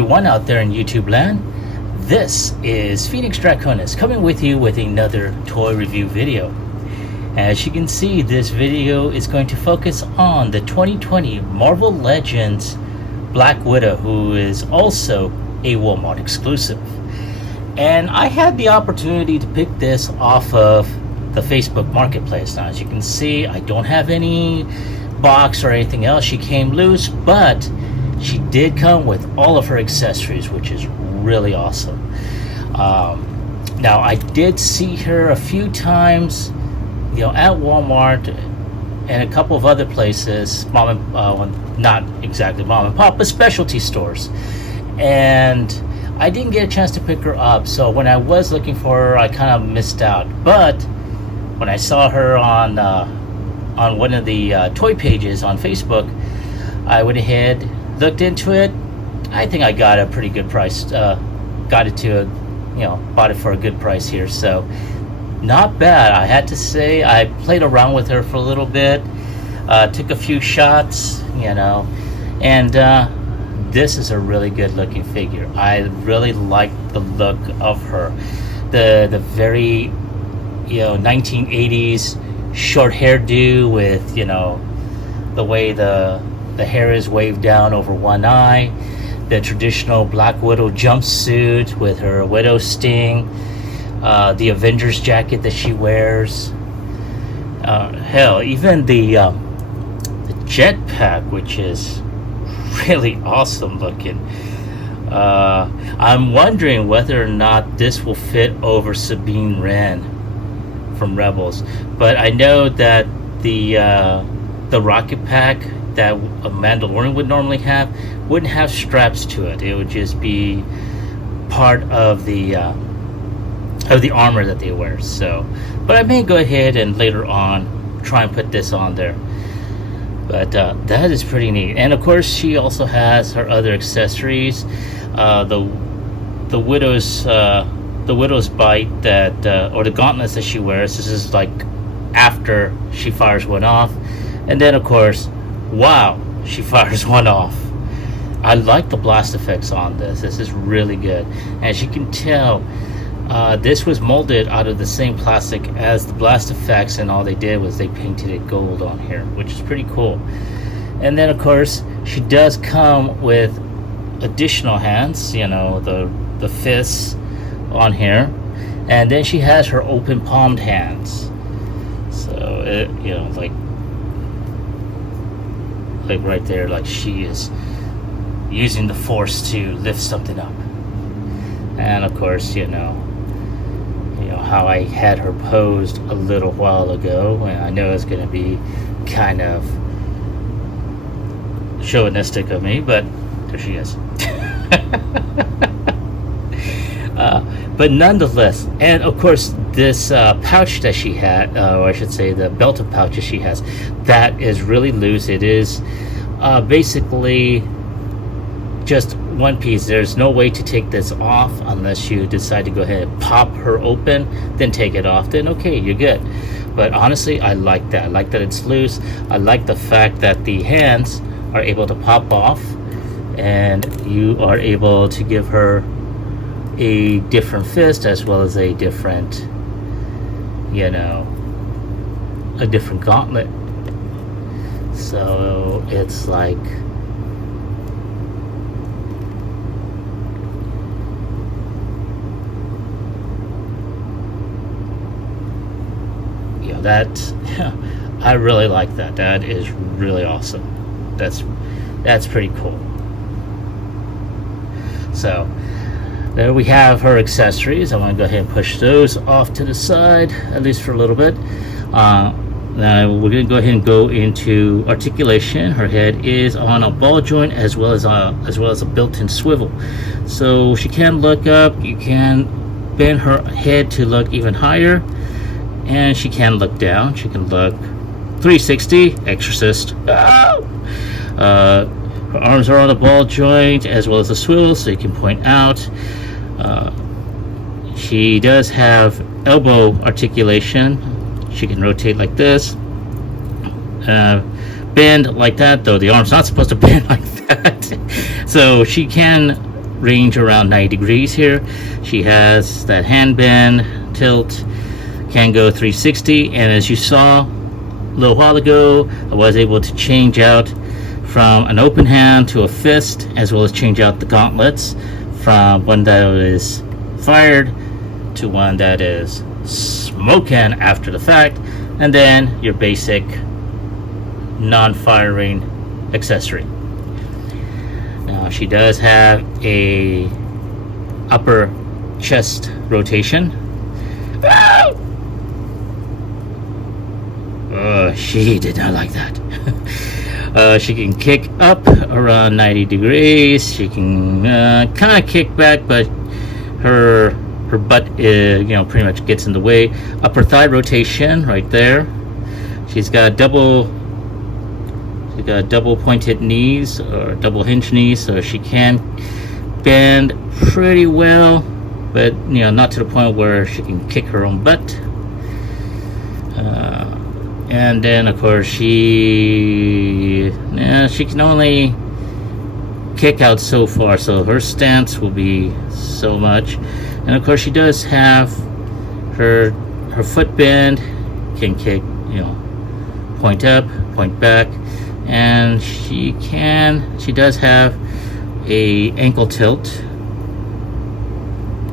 everyone out there in YouTube land. This is FEDEX Draconis coming with you with another toy review video. As you can see, this video is going to focus on the 2020 Marvel Legends Black Widow, who is also a Walmart exclusive. And I had the opportunity to pick this off of the Facebook Marketplace. Now, as you can see, I don't have any box or anything else. She came loose, but she did come with all of her accessories, which is really awesome. Now, I did see her a few times, at Walmart and a couple of other places, not exactly mom and pop, but specialty stores. And I didn't get a chance to pick her up, so when I was looking for her, I kind of missed out. But when I saw her on one of the toy pages on Facebook, I went ahead, looked into it. I think I got a pretty good price. Bought it for a good price here. So not bad, I had to say. I played around with her for a little bit, took a few shots, and this is a really good looking figure. I really like the look of her. The very 1980s short hairdo with the way the hair is waved down over one eye, the traditional Black Widow jumpsuit with her widow sting, the Avengers jacket that she wears, hell, even the jetpack, which is really awesome looking. I'm wondering whether or not this will fit over Sabine Wren from Rebels, but I know that the rocket pack that a Mandalorian would normally have wouldn't have straps to it. It would just be part of the armor that they wear. So, but I may go ahead and later on try and put this on there. But that is pretty neat. And of course, she also has her other accessories. The widow's bite that or the gauntlets that she wears. This is like after she fires one off, and then of course, wow, she fires one off. I like the blast effects on this. This is really good. As you can tell, this was molded out of the same plastic as the blast effects, and all they did was they painted it gold on here, which is pretty cool. And then of course, she does come with additional hands, the fists on here, and then she has her open palmed hands. So it, like right there, like she is using the force to lift something up. And of course, how I had her posed a little while ago, and I know it's going to be kind of chauvinistic of me, but there she is. But nonetheless, and of course, this pouch that she had, or I should say the belt of pouches she has, that is really loose. It is basically just one piece. There's no way to take this off unless you decide to go ahead and pop her open, then take it off, then okay, you're good. But honestly, I like that. I like that it's loose. I like the fact that the hands are able to pop off, and you are able to give her a different fist as well as a different a different gauntlet. So it's like that I really like that. That is really awesome. That's pretty cool. So there we have her accessories. I want to go ahead and push those off to the side, at least for a little bit. Now we're going to go ahead and go into articulation. Her head is on a ball joint as well as a built-in swivel, so she can look up. You can bend her head to look even higher, and she can look down. She can look 360. Exorcist. Her arms are on a ball joint as well as a swivel, so you can point out. She does have elbow articulation. She can rotate like this, bend like that, though the arm's not supposed to bend like that. So she can range around 90 degrees here. She has that hand bend, tilt, can go 360, and as you saw a little while ago, I was able to change out from an open hand to a fist, as well as change out the gauntlets from one that is fired to one that is smoking after the fact, and then your basic non-firing accessory. Now she does have a upper chest rotation. Oh, she did not like that. She can kick up around 90 degrees. She can kind of kick back, but her butt is, pretty much gets in the way. Upper thigh rotation right there. She's got double pointed knees or double hinge knees, so she can bend pretty well, but not to the point where she can kick her own butt. And then of course she can only kick out so far, so her stance will be so much. And of course she does have her foot bend, can kick point up, point back, and she does have a ankle tilt,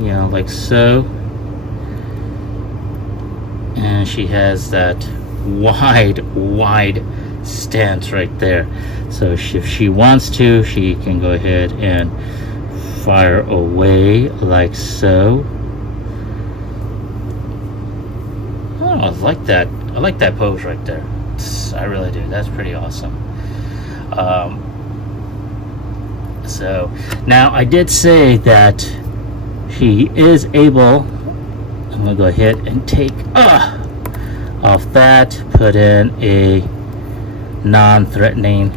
like so, and she has that wide stance right there. So if she wants to, she can go ahead and fire away like so. Oh, I like that pose right there. I really do. That's pretty awesome. So now I did say that she is able, I'm gonna go ahead and take off that, put in a non-threatening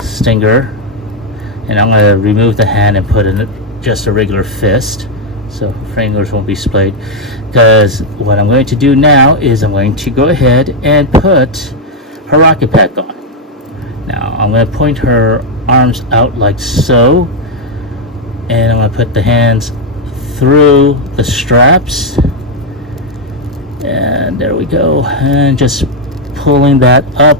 stinger, and I'm going to remove the hand and put in just a regular fist, so fingers won't be splayed. Because what I'm going to do now is I'm going to go ahead and put her rocket pack on. Now I'm going to point her arms out like so, and I'm going to put the hands through the straps, and there we go, and just pulling that up,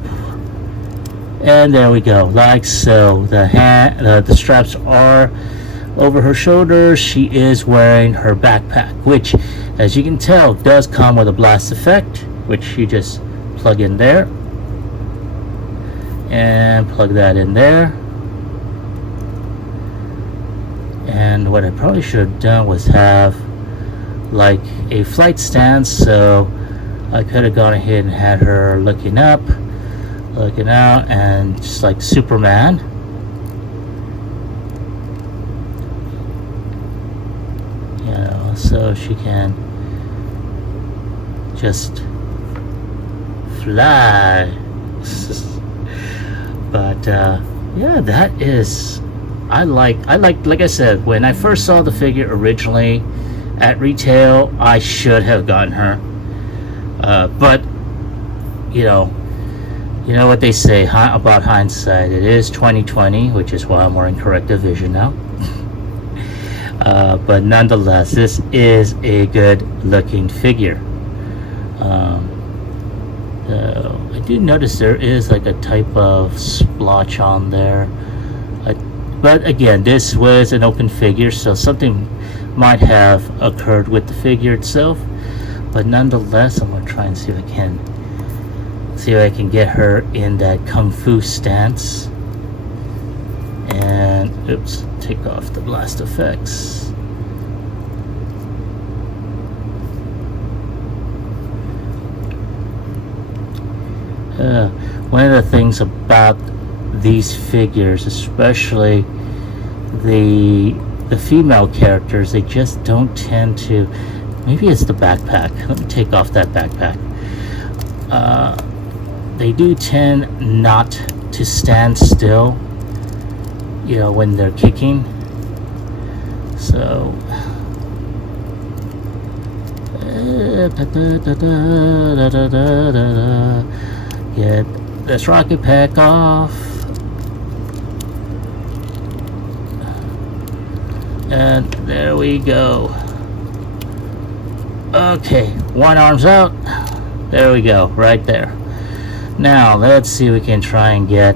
and there we go, like so. The straps are over her shoulders. She is wearing her backpack, which, as you can tell, does come with a blast effect, which you just plug in there and plug that in there. And what I probably should have done was have like a flight stance, so I could have gone ahead and had her looking up, looking out, and just like Superman. So she can just fly. But yeah, that is, I like I said, when I first saw the figure originally at retail, I should have gotten her, but you know what they say about hindsight, it is 2020, which is why I'm wearing corrective vision now. But nonetheless, this is a good looking figure. I do notice there is like a type of splotch on there, but again, this was an open figure, so something might have occurred with the figure itself. But nonetheless, I'm going to try and see if I can get her in that kung fu stance. And oops, take off the blast effects. One of the things about these figures, especially the female characters, they just don't tend to, maybe it's the backpack, let me take off that backpack, they do tend not to stand still, when they're kicking. So get this rocket pack off. And there we go. Okay, one arm's out. There we go, right there. Now let's see if we can try and get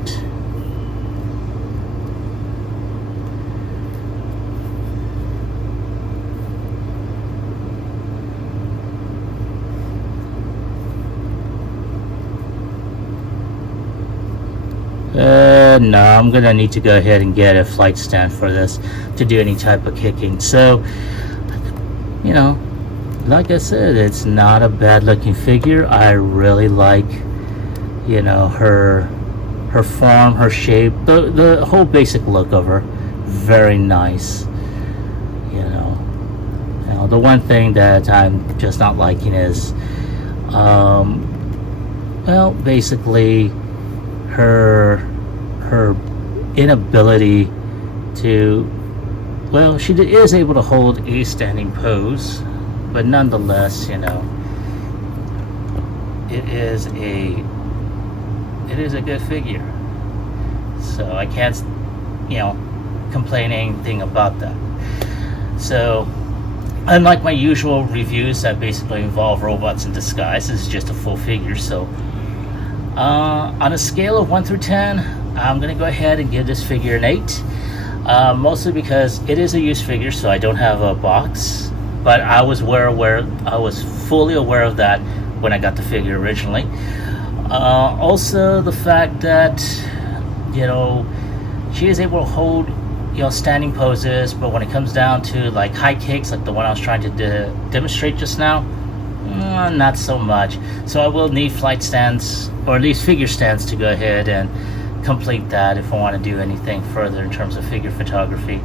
no, I'm gonna need to go ahead and get a flight stand for this to do any type of kicking. So, you know, like I said, it's not a bad looking figure. I really like, you know, her form, her shape, the whole basic look of her. Very nice. You know, the one thing that I'm just not liking is, well, basically her inability to, well, she is able to hold a standing pose, but nonetheless, you know, it is a good figure. So I can't, you know, complain anything about that. So unlike my usual reviews that basically involve robots in disguise, this is just a full figure. So on a scale of 1 through 10, I'm gonna go ahead and give this figure an 8, mostly because it is a used figure, so I don't have a box. But I was fully aware of that when I got the figure originally. Also, the fact that, you know, she is able to hold, you know, standing poses, but when it comes down to like high kicks, like the one I was trying to demonstrate just now, not so much. So I will need flight stands, or at least figure stands, to go ahead and complete that if I want to do anything further in terms of figure photography,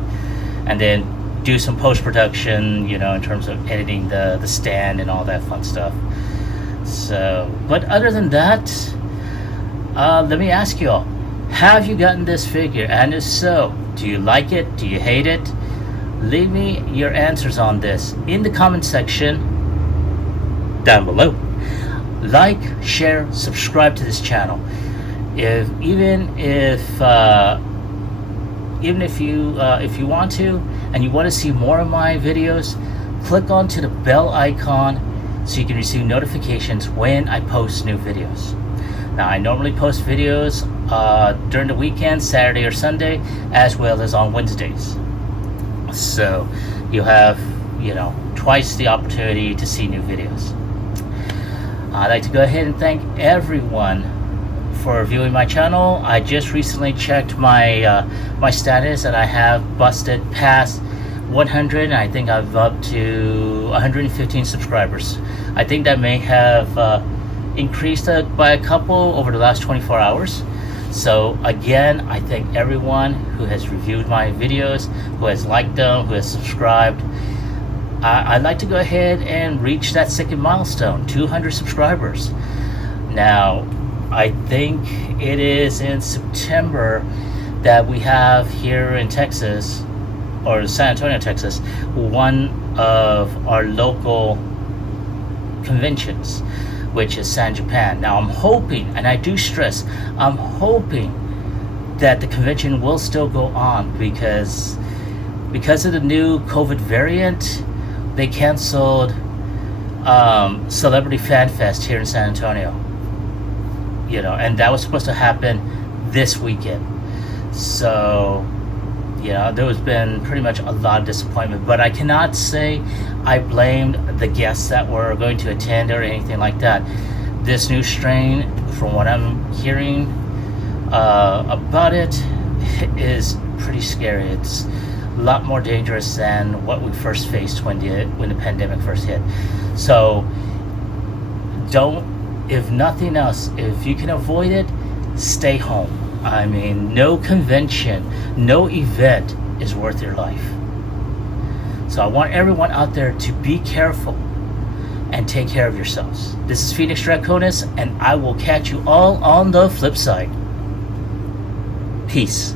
and then do some post-production, you know, in terms of editing the stand and all that fun stuff. So, but other than that, let me ask you all, have you gotten this figure? And if so, do you like it? Do you hate it? Leave me your answers on this in the comment section down below. Like, share, subscribe to this channel. Even if you want to, and you want to see more of my videos, click onto the bell icon so you can receive notifications when I post new videos. Now, I normally post videos during the weekend, Saturday or Sunday, as well as on Wednesdays. So you have, you know, twice the opportunity to see new videos. I'd like to go ahead and thank everyone for viewing my channel. I just recently checked my my status, and I have busted past 100, and I think I'm up to 115 subscribers. I think that may have increased by a couple over the last 24 hours. So again, I thank everyone who has reviewed my videos, who has liked them, who has subscribed. I'd like to go ahead and reach that second milestone, 200 subscribers. Now, I think it is in September that we have here in Texas, or San Antonio, Texas, one of our local conventions, which is San Japan. Now, I'm hoping, and I do stress, I'm hoping that the convention will still go on, because of the new COVID variant, they canceled Celebrity Fan Fest here in San Antonio. You know, and that was supposed to happen this weekend. So, you know, there has been pretty much a lot of disappointment, but I cannot say I blamed the guests that were going to attend or anything like that. This new strain, from what I'm hearing about it, is pretty scary. It's a lot more dangerous than what we first faced when the pandemic first hit. So if nothing else, if you can avoid it, stay home. I mean, no convention, no event is worth your life. So I want everyone out there to be careful and take care of yourselves. This is FEDEX Draconis, and I will catch you all on the flip side. Peace.